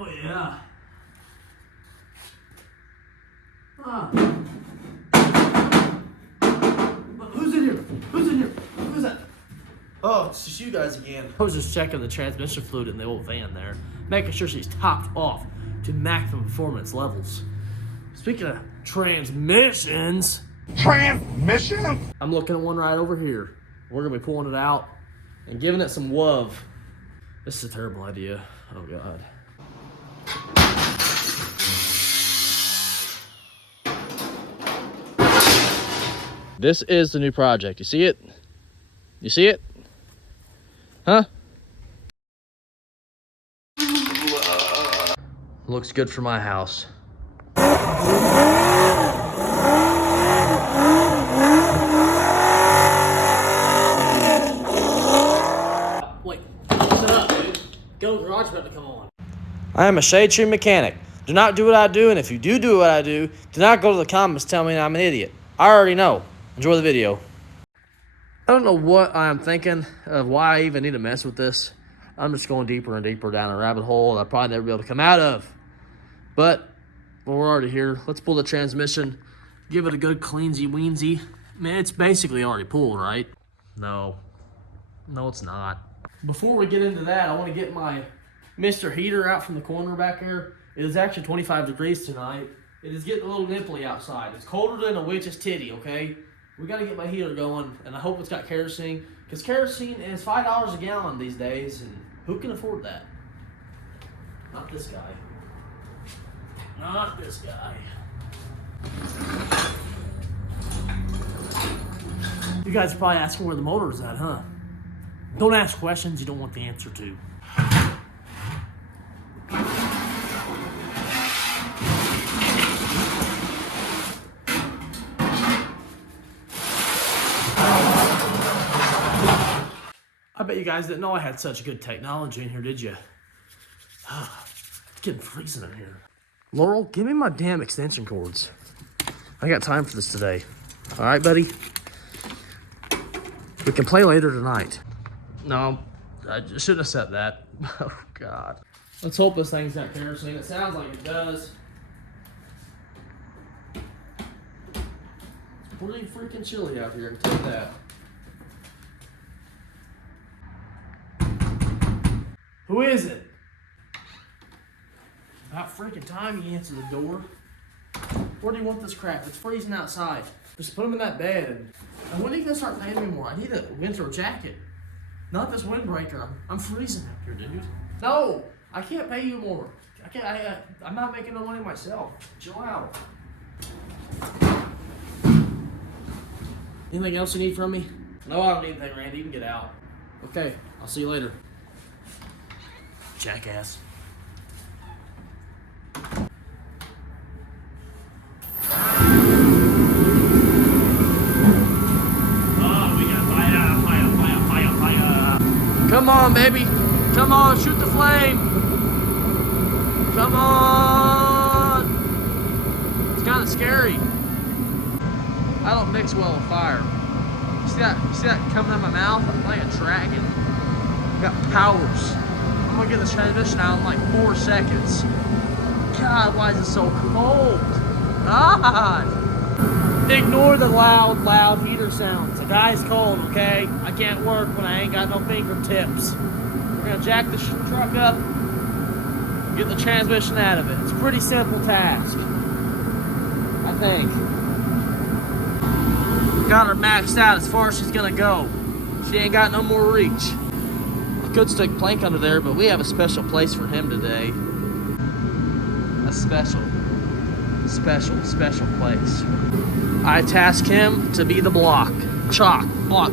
Oh yeah. Who's in here? Who's in here? Who's that? Oh, it's just you guys again. I was just checking the transmission fluid in the old van there, making sure she's topped off to maximum performance levels. Speaking of transmissions, I'm looking at one right over here. We're gonna be pulling it out and giving it some love. This is a terrible idea. Oh God. This is the new project. You see it? You see it? Huh? Looks good for my house. Wait, listen up, dude. Go garage about to come on. I am a shade tree mechanic. Do not do what I do, and if you do what I do not go to the comments tell me I'm an idiot. I already know. Enjoy the video. I don't know what I'm thinking of why I even need to mess with this. I'm just going deeper and deeper down a rabbit hole that I'll probably never be able to come out of. But, well, we're already here. Let's pull the transmission. Give it a good cleansy-weensy. Man, it's basically already pulled, right? No. No, it's not. Before we get into that, I want to get my Mr. Heater out from the corner back here. It is actually 25 degrees tonight. It is getting a little nipply outside. It's colder than a witch's titty, okay? We got to get my heater going, and I hope it's got kerosene, because kerosene is $5 a gallon these days, and who can afford that? Not this guy. Not this guy. You guys are probably asking where the motor is at, huh? Don't ask questions you don't want the answer to. I bet you guys didn't know I had such good technology in here, did you? It's getting freezing in here. Laurel, give me my damn extension cords. I got time for this today. All right, buddy? We can play later tonight. No, I shouldn't have said that. Oh, God. Let's hope this thing's got kerosene. It sounds like it does. It's pretty freaking chilly out here, I can tell you that. Who is it? About freaking time you answer the door. Where do you want this crap? It's freezing outside. Just put them in that bed. And when are you gonna start paying me more? I need a winter jacket. Not this windbreaker. I'm freezing out here, dude. No, I can't pay you more. I can't. I'm not making no money myself. Chill out. Anything else you need from me? No, I don't need anything, Randy. You can get out. Okay, I'll see you later. Jackass. Come on, baby. Come on, shoot the flame. Come on. It's kind of scary. I don't mix well with fire. See that coming out of my mouth? I'm like a dragon. Got powers. I'm gonna get this transmission out in like 4 seconds. God, why is it so cold? God. Ignore the loud heater sounds. The guy's cold, okay? I can't work when I ain't got no fingertips. We're gonna jack the truck up, get the transmission out of it. It's a pretty simple task, I think. Got her maxed out as far as she's gonna go. She ain't got no more reach. I could stick Plank under there, but we have a special place for him today. A special place. I task him to be the block. Chalk, block.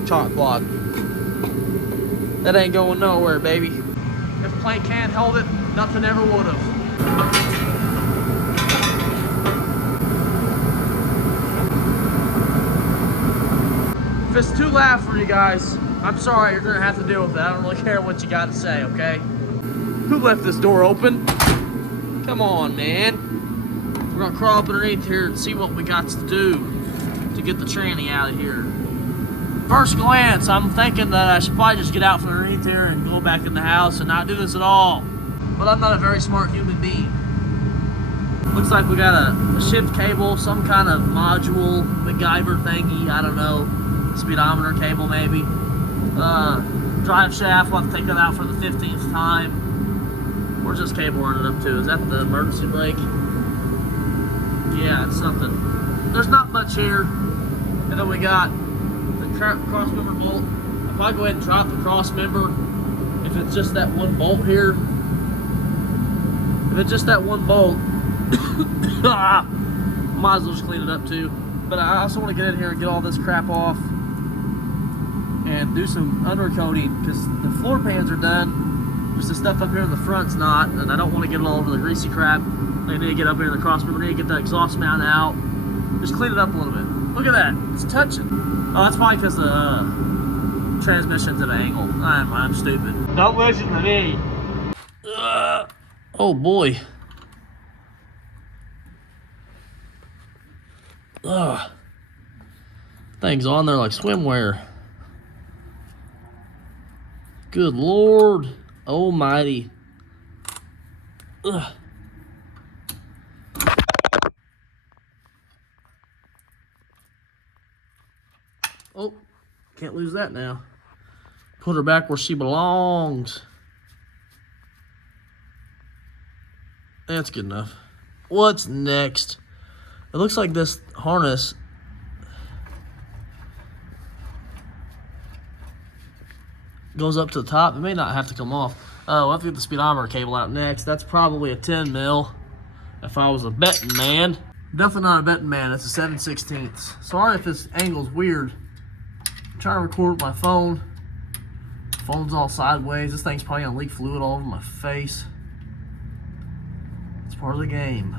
That ain't going nowhere, baby. If Plank can't hold it, nothing ever would have. If it's too loud for you guys, I'm sorry, you're gonna have to deal with it. I don't really care what you got to say, okay? Who left this door open? Come on, man. We're gonna crawl up underneath here and see what we got to do to get the tranny out of here. First glance, I'm thinking that I should probably just get out from underneath here and go back in the house and not do this at all. but I'm not a very smart human being. Looks like we got a shift cable, some kind of module, MacGyver thingy, I don't know. Speedometer cable maybe. Drive shaft, we'll have to take that out for the 15th time. Where's this cable running up to? Is that the emergency brake? Yeah, it's something. There's not much here. And then we got the cross member bolt. I'll probably go ahead and drop the cross member if it's just that one bolt here. If it's just that one bolt, might as well just clean it up too. But I also want to get in here and get all this crap off and do some undercoating because the floor pans are done. Just the stuff up here in the front's not, and I don't want to get it all over the greasy crap. I need to get up here in the cross member, I need to get the exhaust mount out. Just clean it up a little bit. Look at that, it's touching. Oh, that's probably because the transmission's at an angle. I'm stupid. Don't listen to me. Oh boy. Thing's on there like swimwear. Good Lord almighty. Oh, can't lose that now. Put her back where she belongs. That's good enough. What's next? It looks like this harness goes up to the top. It may not have to come off. We'll have to get the speedometer cable out next. That's probably a 10 mil if I was a betting man. Definitely not a betting man. It's a 7/16. Sorry if this angle's weird. I'm trying to record with my phone. Phone's all sideways. This thing's probably gonna leak fluid all over my face. It's part of the game.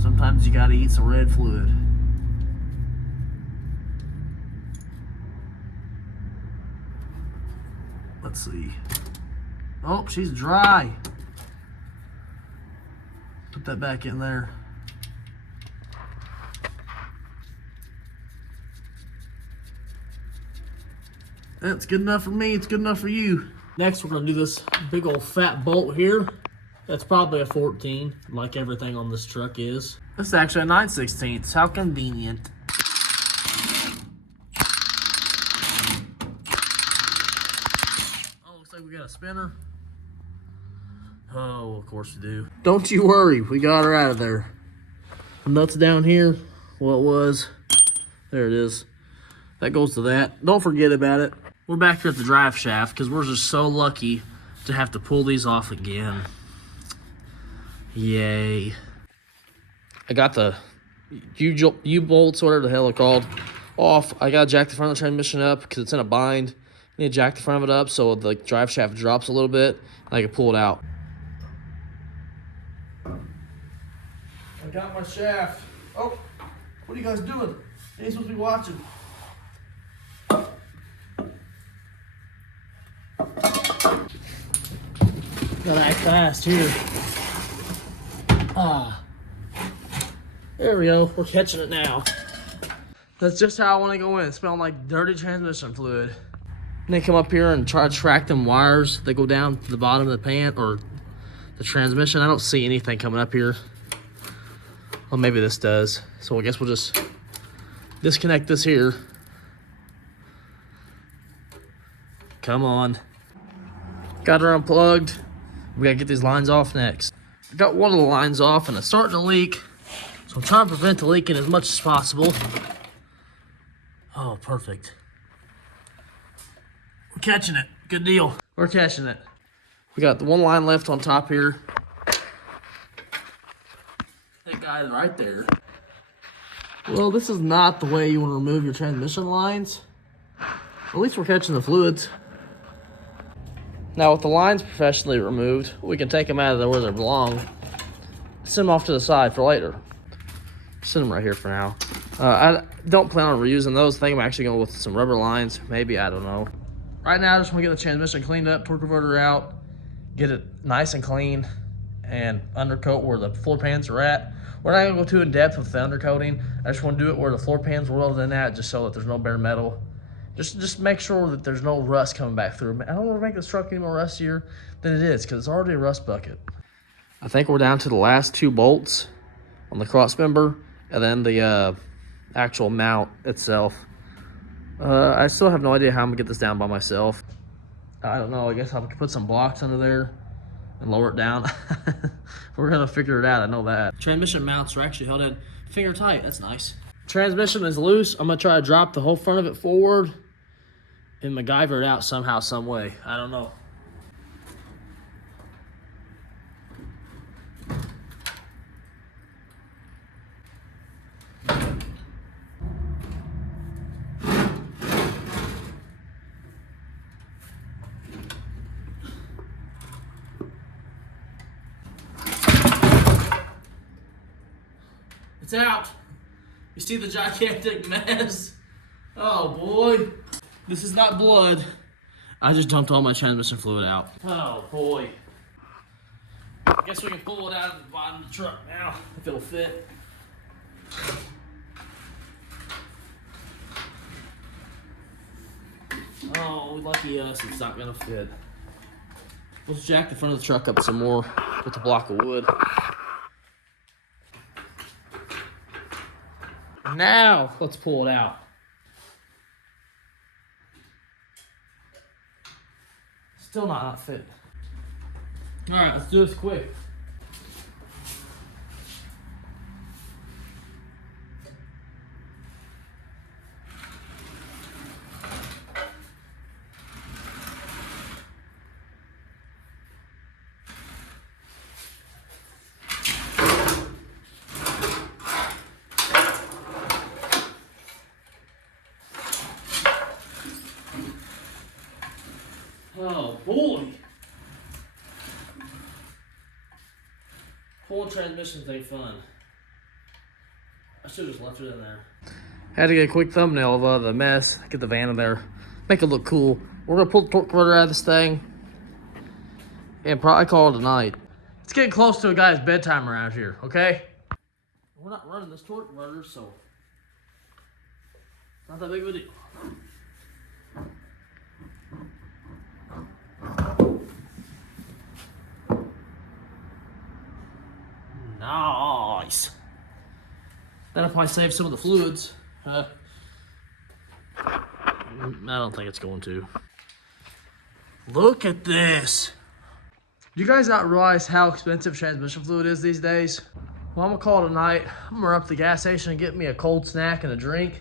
Sometimes you gotta eat some red fluid. Let's see. Oh, she's dry. Put that back in there. That's good enough for me, it's good enough for you. Next, we're gonna do this big old fat bolt here. That's probably a 14, like everything on this truck is. This is actually a 9/16. How convenient. Oh, looks like we got a spinner. Oh, of course we do. Don't you worry, we got her out of there. Nuts down here. Well, it was. There it is. That goes to that. Don't forget about it. We're back here at the drive shaft because we're just so lucky to have to pull these off again. Yay. I got the U-bolts, whatever the hell they're called, off. I got to jack the front of the transmission up because it's in a bind. I need to jack the front of it up so the drive shaft drops a little bit and I can pull it out. I got my shaft. Oh, what are you guys doing? You ain't supposed to be watching. Gotta act fast here. There we go. We're catching it now. That's just how I want to go in. Smelling like dirty transmission fluid. And they come up here and try to track them wires that go down to the bottom of the pan or the transmission. I don't see anything coming up here. Well, maybe this does. So I guess we'll just disconnect this here. Come on. Got her unplugged. We gotta get these lines off next. I got one of the lines off and it's starting to leak. So I'm trying to prevent the leaking as much as possible. Oh, perfect. We're catching it. Good deal. We're catching it. We got the one line left on top here. That guy's right there. Well, this is not the way you want to remove your transmission lines. At least we're catching the fluids. Now with the lines professionally removed, we can take them out of there where they belong. Send them off to the side for later. Send them right here for now. I don't plan on reusing those. I think I'm actually going with some rubber lines. Maybe, I don't know. Right now I just want to get the transmission cleaned up, torque converter out, get it nice and clean, and undercoat where the floor pans are at. We're not going to go too in depth with the undercoating. I just want to do it where the floor pans are welded in at, just so that there's no bare metal Just make sure that there's no rust coming back through. I don't want to make this truck any more rustier than it is because it's already a rust bucket. I think we're down to the last 2 bolts on the cross member and then the actual mount itself. I still have no idea how I'm gonna get this down by myself. I don't know, I guess I'll put some blocks under there and lower it down. We're gonna figure it out, I know that. Transmission mounts are actually held in finger tight, that's nice. Transmission is loose. I'm gonna try to drop the whole front of it forward and MacGyver it out somehow, some way. I don't know. It's out. You see the gigantic mess? Oh boy. This is not blood. I just dumped all my transmission fluid out. Oh boy. I guess we can pull it out of the bottom of the truck now, if it'll fit. Oh, lucky us, it's not gonna fit. Let's jack the front of the truck up some more with a block of wood. Now, let's pull it out. Still not fit. All right, let's do this quick. Oh boy. Pulling transmissions ain't fun. I should have just left it in there. Had to get a quick thumbnail of the mess. Get the van in there. Make it look cool. We're gonna pull the torque converter out of this thing and probably call it a night. It's getting close to a guy's bedtime around here, okay? We're not running this torque converter, so it's not that big of a deal. Nice. That'll probably save some of the fluids. I don't think it's going to. Look at this. Do you guys not realize how expensive transmission fluid is these days? Well, I'm gonna call it a night. I'm gonna run up to the gas station and get me a cold snack and a drink.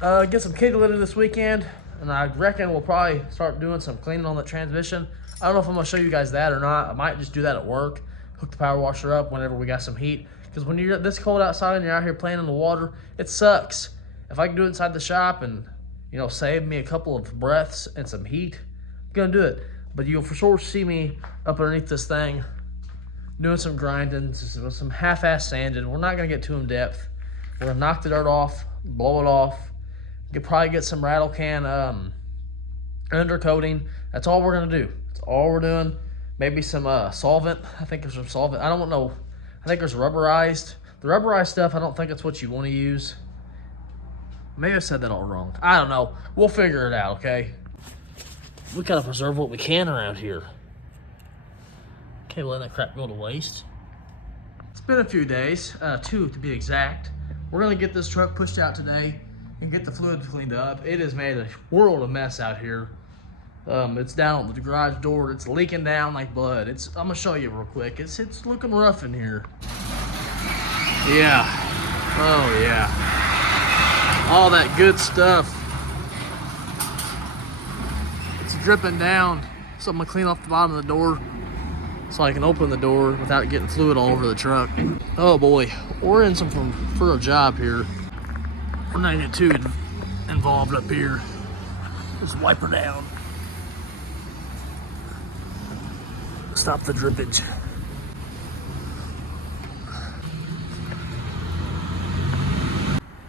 Get some kitty litter this weekend, and I reckon we'll probably start doing some cleaning on that transmission. I don't know if I'm gonna show you guys that or not. I might just do that at work. Hook the power washer up whenever we got some heat. Because when you're this cold outside and you're out here playing in the water, it sucks. If I can do it inside the shop and, you know, save me a couple of breaths and some heat, I'm gonna do it. But you'll for sure see me up underneath this thing doing some grinding, some half-ass sanding. We're not gonna get too in depth. We're gonna knock the dirt off, blow it off. You could probably get some rattle can undercoating. That's all we're gonna do. That's all we're doing. Maybe some solvent. I think there's some solvent. I don't know. I think there's rubberized. The rubberized stuff, I don't think it's what you want to use. Maybe I said that all wrong. I don't know. We'll figure it out, okay? We gotta preserve what we can around here. Can't let that crap go to waste. It's been a few days, 2 to be exact. We're gonna get this truck pushed out today and get the fluid cleaned up. It has made a world of mess out here. It's down at the garage door. It's leaking down like blood. I'm gonna show you real quick. It's looking rough in here. Yeah. Oh yeah. All that good stuff. It's dripping down. So I'm gonna clean off the bottom of the door so I can open the door without getting fluid all over the truck. Oh boy, we're in for a job here. We're not getting too involved up here. Just wipe her down. Stop the drippage.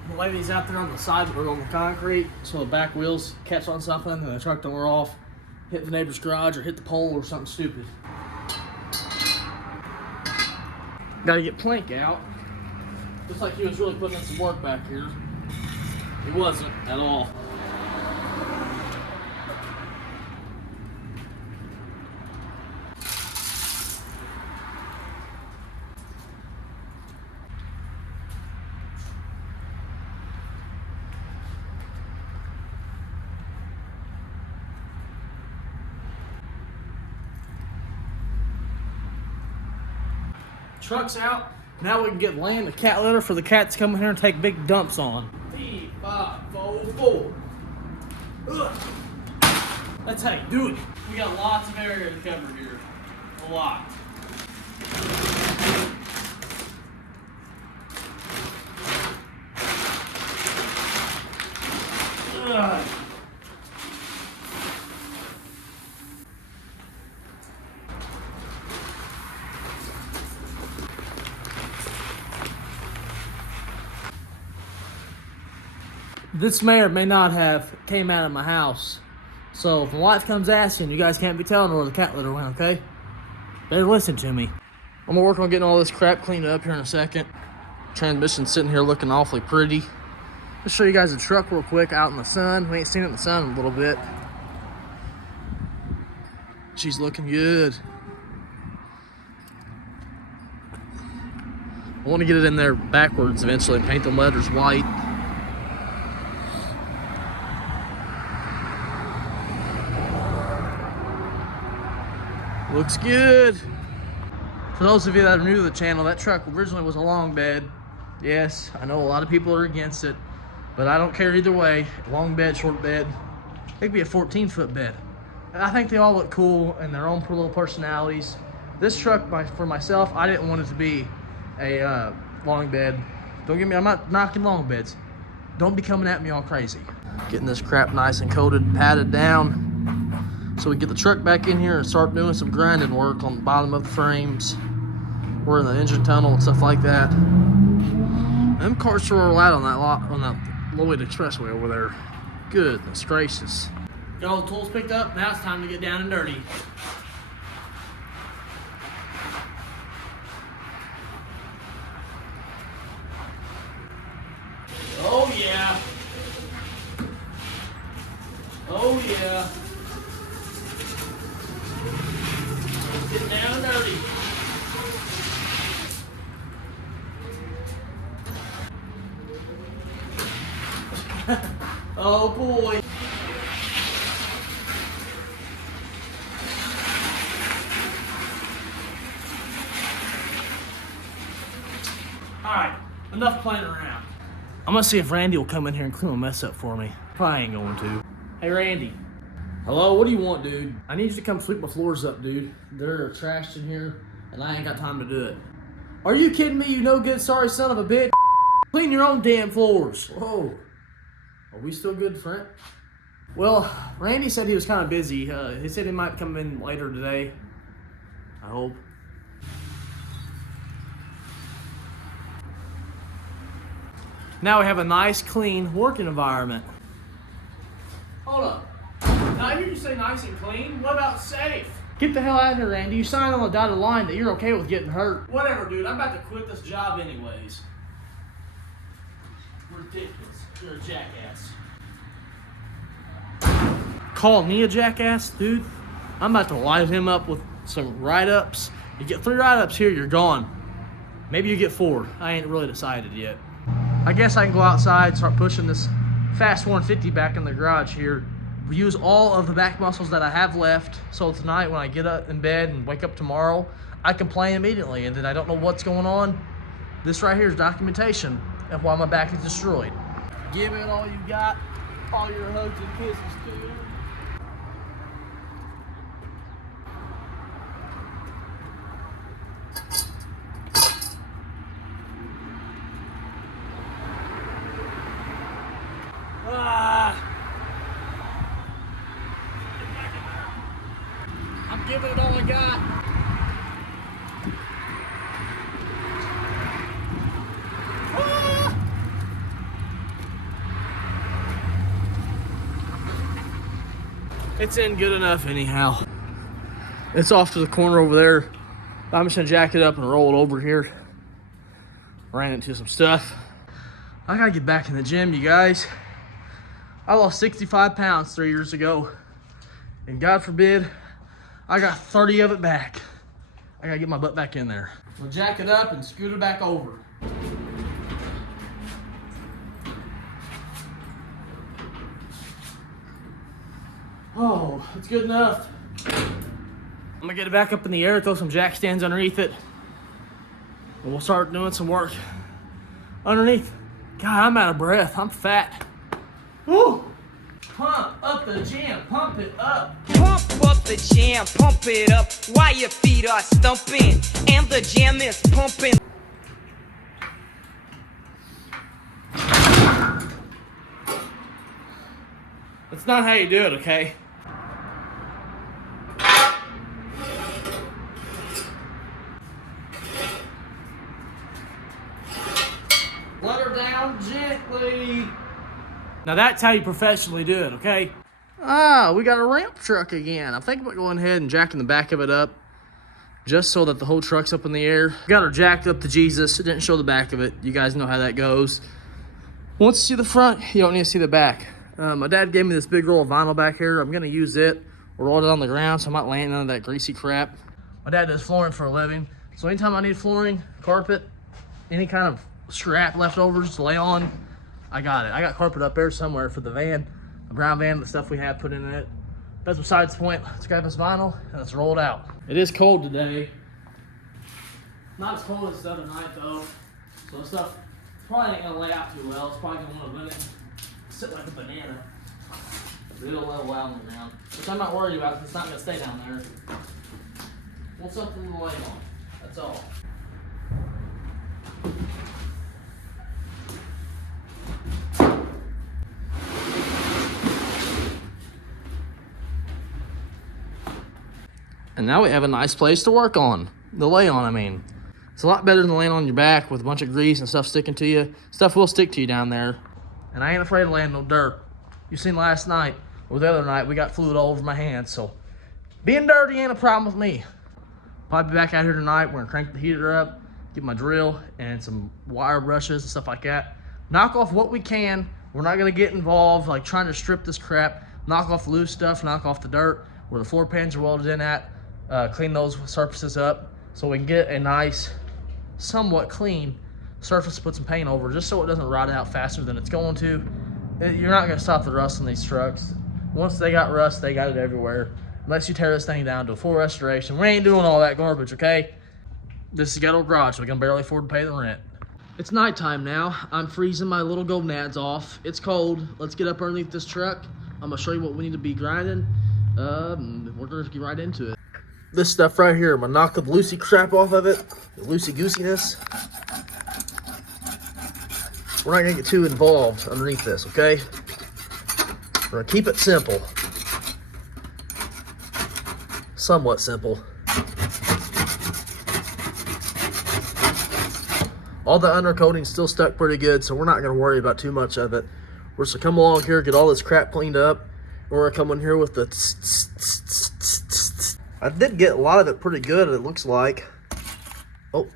The lady's out there on the side or on the concrete, so the back wheels catch on something and the truck don't wear off, hit the neighbor's garage or hit the pole or something stupid. Gotta get Plank out. Looks like he was really putting in some work back here. He wasn't at all. truck's out. Now we can get land the cat litter for the cats to come in here and take big dumps on. 5, 4, 4. Ugh. That's how you do it. We got lots of area to cover here. A lot. Ugh. This may or may not have came out of my house. So if my wife comes asking, you guys can't be telling her where the cat litter went, okay? Better listen to me. I'm gonna work on getting all this crap cleaned up here in a second. Transmission's sitting here looking awfully pretty. Let's show you guys the truck real quick out in the sun. We ain't seen it in the sun in a little bit. She's looking good. I want to get it in there backwards eventually and paint the letters white. Looks good. For those of you that are new to the channel, that truck originally was a long bed. Yes, I know a lot of people are against it, but I don't care either way. Long bed, short bed. It could be a 14-foot bed. I think they all look cool in their own little personalities. This truck, for myself, I didn't want it to be a long bed. Don't get me, I'm not knocking long beds. Don't be coming at me all crazy. Getting this crap nice and coated and patted down, so we get the truck back in here and start doing some grinding work on the bottom of the frames. We're in the engine tunnel and stuff like that. Them cars sure are loud on that Lloyd Expressway over there. Goodness gracious. Got all the tools picked up, now it's time to get down and dirty. Oh yeah. Oh yeah. Get down and dirty. Oh boy. Alright, enough playing around. I'm gonna see if Randy will come in here and clean my mess up for me. Probably ain't going to. Hey Randy. Hello, what do you want, dude? I need you to come sweep my floors up, dude. They're trashed in here, and I ain't got time to do it. Are you kidding me, you no good sorry son of a bitch? Clean your own damn floors. Whoa. Are we still good, friend? Well, Randy said he was kind of busy. He said he might come in later today. I hope. Now we have a nice, clean working environment. Hold up. Now I hear you say nice and clean. What about safe? Get the hell out of here, Randy. You signed on the dotted line that you're okay with getting hurt. Whatever, dude. I'm about to quit this job anyways. Ridiculous. You're a jackass. Call me a jackass, dude? I'm about to light him up with some write-ups. You get 3 write-ups here, you're gone. Maybe you get 4. I ain't really decided yet. I guess I can go outside, start pushing this fast 150 back in the garage here. Use all of the back muscles that I have left, so tonight when I get up in bed and wake up tomorrow, I can play immediately, and then I don't know what's going on. This right here is documentation of why my back is destroyed. Give it all you got, all your hugs and kisses too. I'm giving it all I got. It's in good enough anyhow. It's off to the corner over there. I'm just gonna jack it up and roll it over here. Ran into some stuff. I gotta get back in the gym, you guys. I lost 65 pounds 3 years ago. And God forbid, I got 30 of it back. I gotta get my butt back in there. We'll jack it up and scoot it back over. Oh, it's good enough. I'm gonna get it back up in the air, throw some jack stands underneath it. And we'll start doing some work underneath. God, I'm out of breath. I'm fat. Woo! Pump up the jam, pump it up. Pump up the jam, pump it up while your feet are stumping and the jam is pumping. That's not how you do it, okay? Let her down gently. Now that's how you professionally do it, okay? Ah, we got a ramp truck again. I'm thinking about going ahead and jacking the back of it up just so that the whole truck's up in the air. Got her jacked up to Jesus. It didn't show the back of it. You guys know how that goes. Once you see the front, you don't need to see the back. My dad gave me this big roll of vinyl back here. I'm gonna use it. We'll roll it on the ground so I'm not laying on that greasy crap. My dad does flooring for a living. So anytime I need flooring, carpet, any kind of scrap leftovers to lay on, I got it. I got carpet up there somewhere for the van, the brown van, the stuff we have put in it. That's besides the point. Let's grab this vinyl and let's roll it out. It is cold today. Not as cold as the other night though. So this stuff probably ain't gonna lay out too well. It's probably gonna want to sit like a banana. Real low out on the ground. Which I'm not worried about because it's not gonna stay down there. Want something to lay on. That's all. And now we have a nice place to work on. The lay on, I mean. It's a lot better than laying on your back with a bunch of grease and stuff sticking to you. Stuff will stick to you down there. And I ain't afraid of laying no dirt. You seen last night, or the other night, we got fluid all over my hands, so being dirty ain't a problem with me. Probably be back out here tonight. We're gonna crank the heater up, get my drill and some wire brushes and stuff like that. Knock off what we can. We're not gonna get involved like trying to strip this crap. Knock off the loose stuff, knock off the dirt where the floor pans are welded in at. Clean those surfaces up so we can get a nice, somewhat clean surface to put some paint over, just so it doesn't rot out faster than it's going to. You're not gonna stop the rust on these trucks. Once they got rust, they got it everywhere. Unless you tear this thing down to a full restoration. We ain't doing all that garbage, okay? This is ghetto garage, so we can barely afford to pay the rent. It's nighttime now. I'm freezing my little gonads off. It's cold. Let's get up underneath this truck. I'm gonna show you what we need to be grinding. We're gonna get right into it. This stuff right here, I'm gonna knock the loosey crap off of it, the loosey goosiness. We're not gonna get too involved underneath this, okay? We're gonna keep it simple. Somewhat simple. All the undercoating's still stuck pretty good, so we're not gonna worry about too much of it. We're just gonna come along here, get all this crap cleaned up, and we're gonna come in here with the I did get a lot of it pretty good, it looks like. Oh.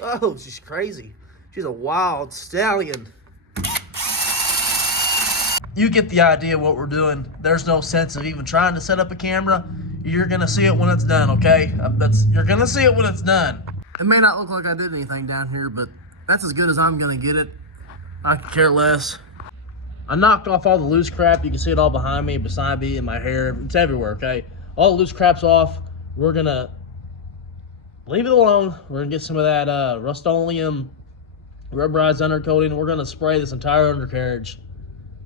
Oh, she's crazy. She's a wild stallion. You get the idea what we're doing. There's no sense of even trying to set up a camera. You're gonna see it when it's done, okay? You're gonna see it when it's done. It may not look like I did anything down here, but that's as good as I'm gonna get it. I could care less. I knocked off all the loose crap. You can see it all behind me, beside me, in my hair. It's everywhere, okay? All the loose crap's off. We're gonna leave it alone. We're gonna get some of that Rust-Oleum rubberized undercoating. We're gonna spray this entire undercarriage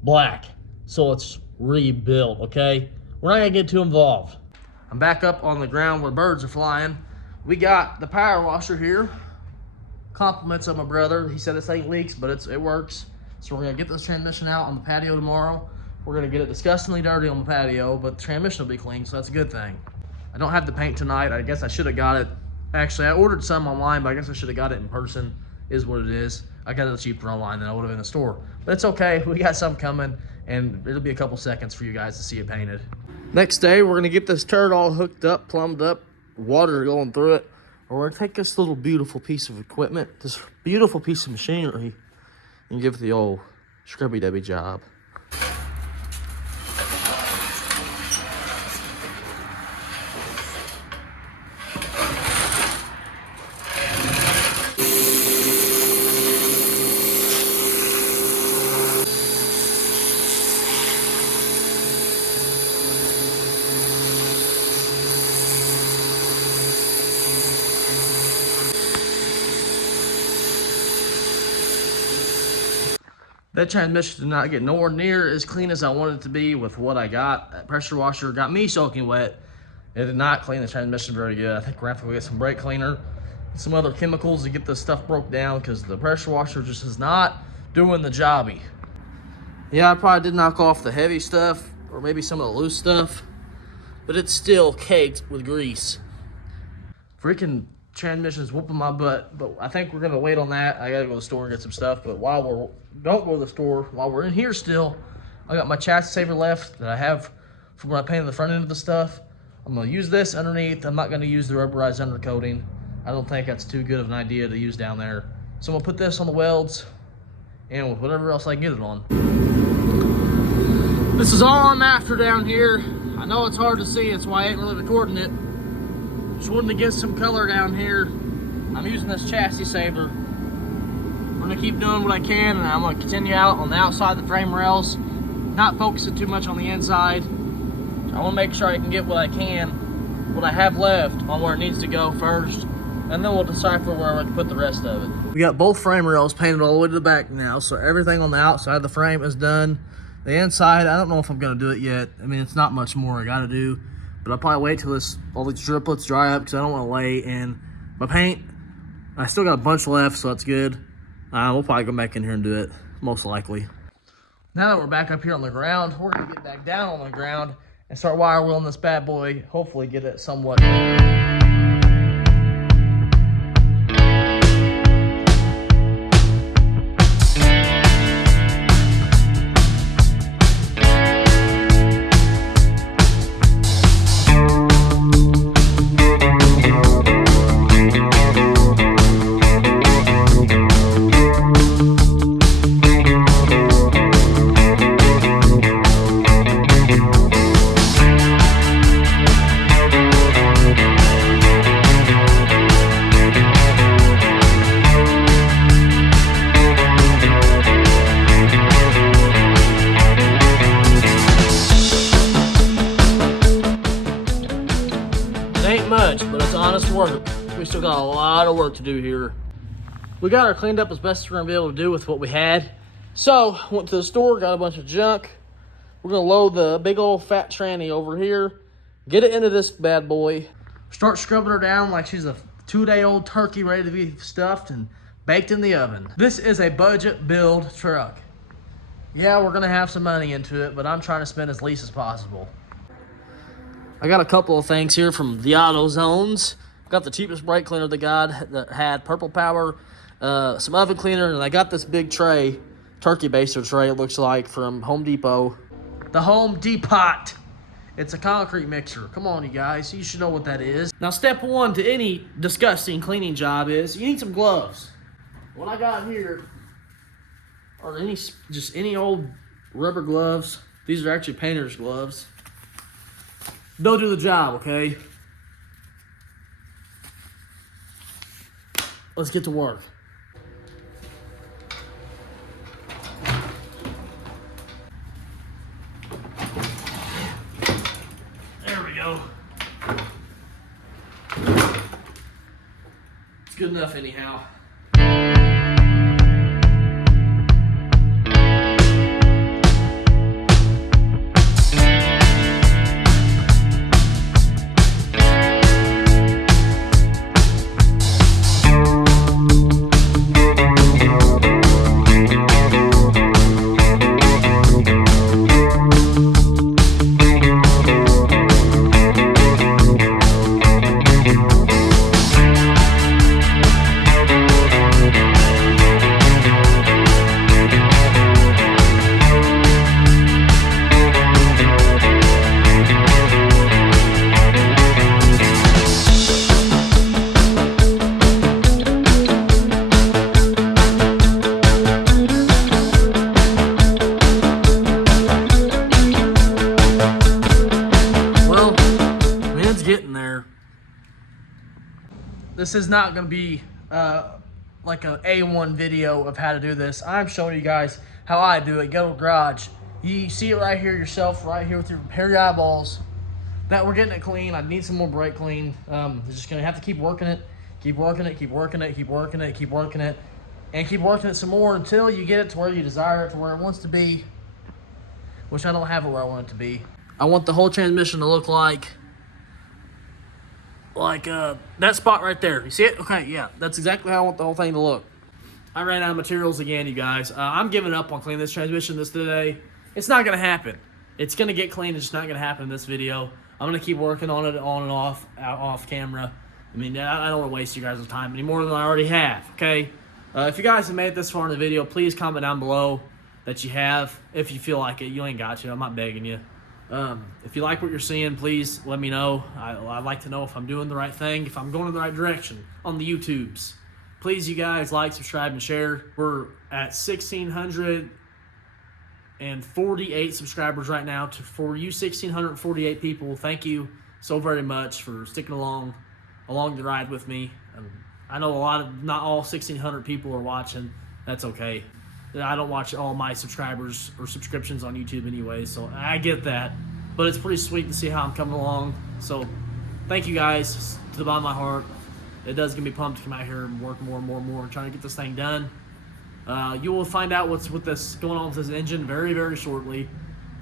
black so it's rebuilt, okay? We're not gonna get too involved. I'm back up on the ground where birds are flying. We got the power washer here. Compliments of my brother. He said this thing leaks, but it works. So we're gonna get this transmission out on the patio tomorrow. We're gonna get it disgustingly dirty on the patio, but the transmission will be clean, so that's a good thing. I don't have the paint tonight. I guess I should have got it. Actually, I ordered some online, but I guess I should have got it in person, is what it is. I got it cheaper online than I would have in the store. But it's okay, we got some coming, and it'll be a couple seconds for you guys to see it painted. Next day, we're gonna get this turd all hooked up, plumbed up, water going through it. We're gonna take this little beautiful piece of equipment, this beautiful piece of machinery, and give it the old scrubby-dubby job. That transmission did not get nowhere near as clean as I wanted it to be with what I got. That pressure washer got me soaking wet. It did not clean the transmission very good. I think we're gonna have to go get some brake cleaner, some other chemicals to get this stuff broke down because the pressure washer just is not doing the jobby. Yeah, I probably did knock off the heavy stuff or maybe some of the loose stuff, but it's still caked with grease. Freaking transmission's whooping my butt, but I think we're gonna wait on that. I gotta go to the store and get some stuff, but don't go to the store, while we're in here still, I got my chassis saver left that I have from when I painted the front end of the stuff. I'm gonna use this underneath. I'm not gonna use the rubberized undercoating. I don't think that's too good of an idea to use down there. So I'm gonna put this on the welds and with whatever else I can get it on. This is all I'm after down here. I know it's hard to see, that's why I ain't really recording it. Just wanted to get some color down here. I'm using this chassis saver. I'm gonna keep doing what I can, and I'm gonna continue out on the outside of the frame rails, not focusing too much on the inside. I wanna make sure I can get what I can, what I have left, on where it needs to go first, and then we'll decipher where I can put the rest of it. We got both frame rails painted all the way to the back now, so everything on the outside of the frame is done. The inside, I don't know if I'm gonna do it yet. I mean, it's not much more I gotta do, but I'll probably wait till all these driplets dry up because I don't wanna lay in my paint. I still got a bunch left, so that's good. We'll probably go back in here and do it, most likely. Now that we're back up here on the ground, we're gonna get back down on the ground and start wire wheeling this bad boy, hopefully get it somewhat clean. Much, but it's honest work. We still got a lot of work to do here. We got her cleaned up as best we're gonna be able to do with what we had. So, went to the store, got a bunch of junk. We're gonna load the big old fat tranny over here, get it into this bad boy, start scrubbing her down like she's a 2-day-old turkey ready to be stuffed and baked in the oven. This is a budget build truck. Yeah, we're gonna have some money into it, but I'm trying to spend as least as possible. I got a couple of things here from the AutoZones. Got the cheapest brake cleaner they got that had purple power, some oven cleaner, and I got this big tray, turkey baster tray it looks like, from Home Depot. The Home Depot. It's a concrete mixer. Come on, you guys. You should know what that is. Now, step one to any disgusting cleaning job is you need some gloves. What I got here are just any old rubber gloves. These are actually painter's gloves. They'll do the job, okay? Let's get to work. There we go. It's good enough anyhow. This is not going to be like an A1 video of how to do this. I'm showing you guys how I do it. Go to the garage. You see it right here yourself, right here with your hairy eyeballs. That we're getting it clean. I need some more brake clean. Just going to have to keep working it, keep working it, keep working it, keep working it, keep working it. and keep working it some more until you get it to where you desire it, to where it wants to be, which I don't have it where I want it to be. I want the whole transmission to look like that spot right there. You see it? Okay, yeah, that's exactly how I want the whole thing to look. I ran out of materials again, you guys. I'm giving up on cleaning this transmission today. It's not going to happen. It's going to get cleaned. It's just not going to happen in this video. I'm going to keep working on it on and off camera. I mean, I don't want to waste you guys' time any more than I already have, okay? If you guys have made it this far in the video, please comment down below that you have. If you feel like it, you ain't got to. I'm not begging you. If you like what you're seeing, please let me know. I'd like to know if I'm doing the right thing, if I'm going in the right direction on the YouTubes. Please, you guys, like, subscribe, and share. We're at 1,648 subscribers right now. For you 1,648 people, thank you so very much for sticking along the ride with me. I know not all 1,600 people are watching. That's okay. I don't watch all my subscribers or subscriptions on YouTube anyway, so I get that. But it's pretty sweet to see how I'm coming along. So thank you guys to the bottom of my heart. It does get me pumped to come out here and work more and more and more and trying to get this thing done. You will find out what's with this going on with this engine very, very shortly.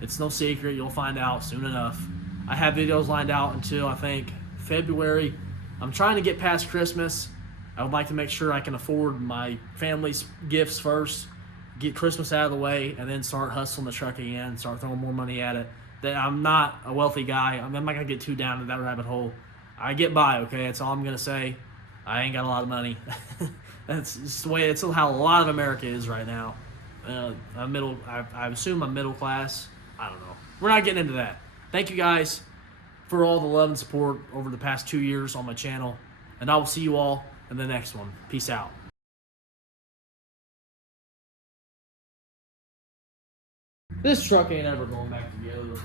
It's no secret. You'll find out soon enough. I have videos lined out until, I think, February. I'm trying to get past Christmas. I would like to make sure I can afford my family's gifts first, get Christmas out of the way, and then start hustling the truck again, start throwing more money at it. That I'm not a wealthy guy. I'm not going to get too down to that rabbit hole. I get by, okay? That's all I'm going to say. I ain't got a lot of money. That's just the way, it's how a lot of America is right now. I assume I'm middle class. I don't know. We're not getting into that. Thank you guys for all the love and support over the past 2 years on my channel. And I will see you all in the next one. Peace out. This truck ain't ever going back together.